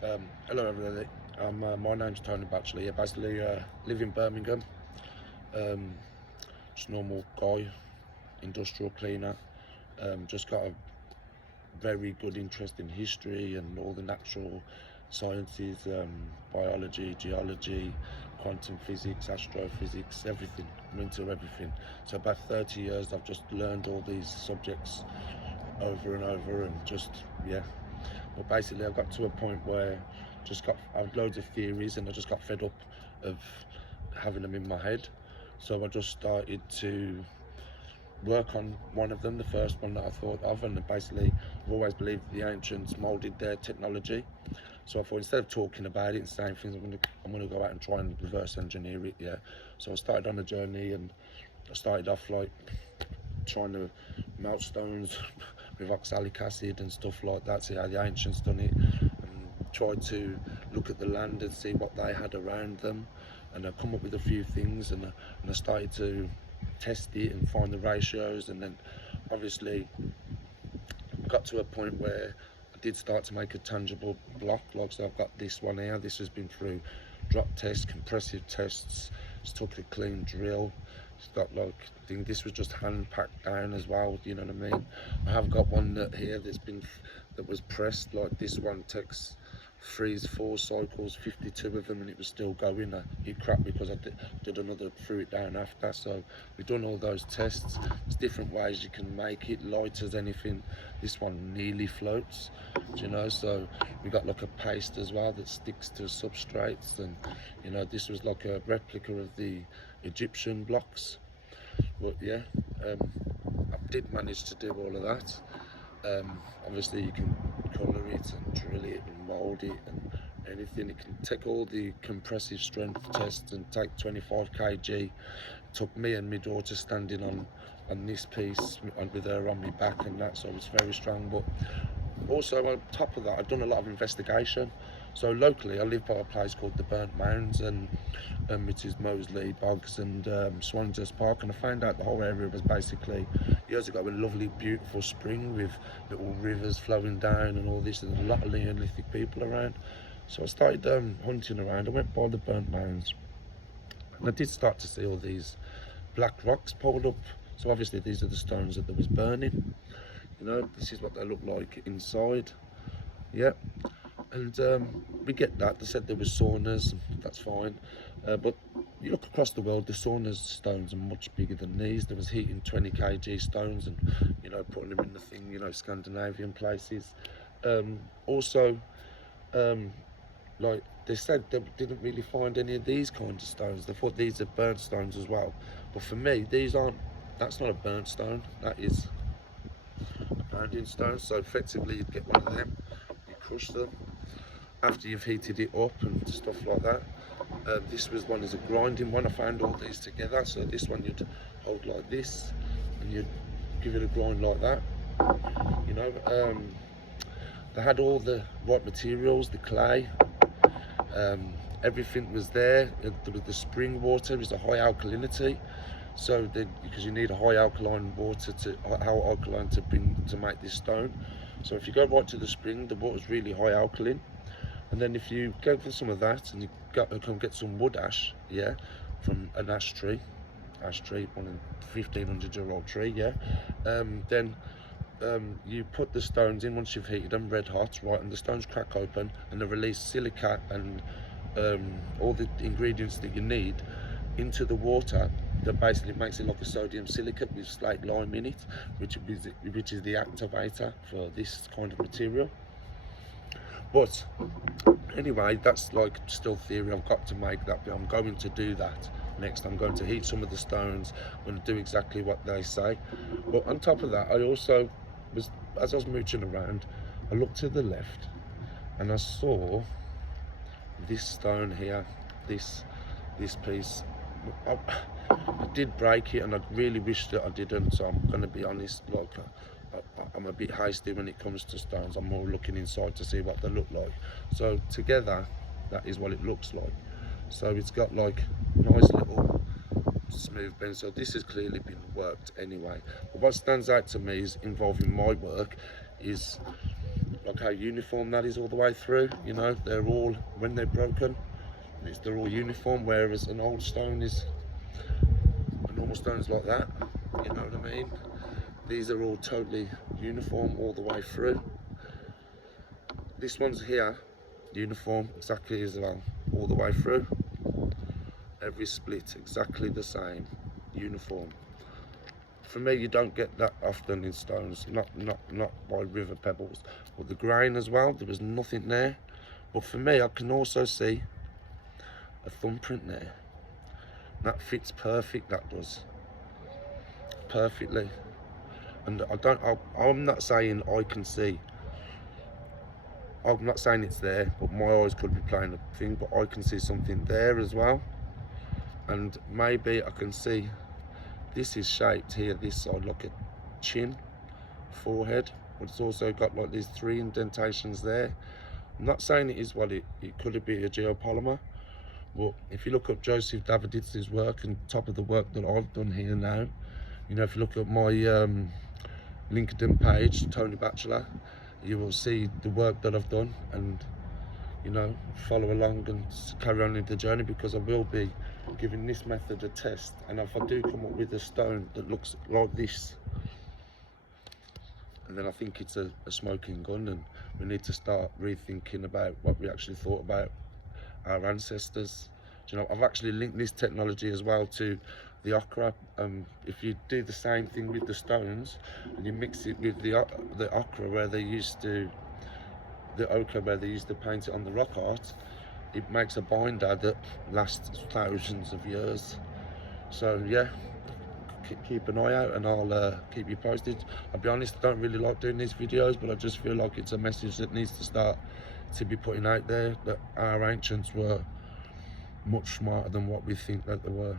Hello everybody. My name's Tony Batchelor. Yeah, basically live in Birmingham. Um, just normal guy, industrial cleaner. Just got a very good interest in history and all the natural sciences, biology, geology, quantum physics, astrophysics, everything. I'm into everything. So about 30 years I've just learned all these subjects over and over, and just, yeah. But basically I got to a point where I had loads of theories and I just got fed up of having them in my head. So I just started to work on one of them, the first one that I thought of, and basically I've always believed the ancients moulded their technology. So I thought, instead of talking about it and saying things, I'm gonna go out and try and reverse engineer it. Yeah. So I started on a journey, and I started off like trying to melt stones with oxalic acid and stuff like that, see how the ancients done it, and tried to look at the land and see what they had around them. And I come up with a few things, and I started to test it and find the ratios. And then obviously I got to a point where I did start to make a tangible block. Like, so I've got this one here. This has been through drop tests, compressive tests. Just took a clean drill. It's got like, I think this was just hand packed down as well. You know what I mean? I have got one that was pressed. Like, this one takes 4 cycles, 52 of them, and it was still going. It cracked because I did another, threw it down after. So we've done all those tests. There's different ways you can make it light as anything. This one nearly floats, you know. So we got like a paste as well that sticks to substrates, and you know, this was like a replica of the Egyptian blocks. But yeah, I did manage to do all of that. Obviously you can colour it and drill it and mould it and anything. It can take all the compressive strength tests and take 25 kg. It took me and my daughter standing on this piece and with her on my back and that, so it's very strong. But also on top of that, I've done a lot of investigation. So locally I live by a place called the Mounds, and which is Moseley Bogs and Swanzers Park, and I found out the whole area was basically years ago a lovely beautiful spring with little rivers flowing down and all this, and a lot of Neolithic people around. So I started hunting around. I went by the burnt mounds, and I did start to see all these black rocks piled up. So obviously these are the stones that there was burning. You know, this is what they look like inside. Yeah. And we get that. They said there was saunas, that's fine. But you look across the world, the saunas stones are much bigger than these. There was heating 20 kg stones and, you know, putting them in the thing, you know, Scandinavian places. Also, like they said, they didn't really find any of these kinds of stones. They thought these are burnt stones as well. But for me, that's not a burnt stone, that is a pounding stone. So effectively you'd get one of them, you crush them after you've heated it up and stuff like that. This one is a grinding one. I found all these together. So this one you'd hold like this and you'd give it a grind like that. You know, they had all the right materials, the clay, everything was there. There was the spring water, it was a high alkalinity. So because you need a high alkaline water to make this stone. So if you go right to the spring, the water's really high alkaline. And then if you go for some of that and you can get some wood ash, yeah, from an ash tree, one 1500-year-old tree, yeah, then you put the stones in once you've heated them red hot, right, and the stones crack open and they release silica and all the ingredients that you need into the water. That basically makes it like a sodium silicate with slate lime in it, which is the activator for this kind of material. But anyway, that's like still theory. I've got to make that, but I'm going to do that next. I'm going to heat some of the stones. I'm going to do exactly what they say. But on top of that, I also as I was mooching around, I looked to the left and I saw this stone here, this piece. I did break it, and I really wish that I didn't. So I'm going to be honest, like I'm a bit hasty when it comes to stones. I'm more looking inside to see what they look like. So together, that is what it looks like. So it's got like nice little smooth bend. So this has clearly been worked anyway. But what stands out to me is involving my work is like how uniform that is all the way through. You know, they're all, when they're broken, they're all uniform, whereas an old stone is, a normal stone's like that. You know what I mean? These are all totally uniform all the way through. This one's here, uniform exactly as well, all the way through. Every split exactly the same, uniform. For me, you don't get that often in stones, not by river pebbles. But the grain as well, there was nothing there. But for me, I can also see a thumbprint there. That fits perfect, that does. Perfectly. And I'm not saying I can see. I'm not saying it's there, but my eyes could be playing a thing, but I can see something there as well. And maybe I can see this is shaped here, this side, like a chin, forehead, but it's also got like these 3 indentations there. I'm not saying it is what it could be a geopolymer, but if you look up Joseph Daviditz's work and top of the work that I've done here now, you know, if you look at my LinkedIn page, Tony Batchelor, you will see the work that I've done, and you know, follow along and carry on in the journey, because I will be giving this method a test, and if I do come up with a stone that looks like this, and then I think it's a smoking gun, and we need to start rethinking about what we actually thought about our ancestors. Do you know, I've actually linked this technology as well to the ochre. If you do the same thing with the stones and you mix it with the ochre where they used to, the ochre where they used to paint it on the rock art, it makes a binder that lasts thousands of years. So yeah, keep an eye out, and I'll keep you posted. I'll be honest, I don't really like doing these videos, but I just feel like it's a message that needs to start to be putting out there, that our ancients were much smarter than what we think that they were.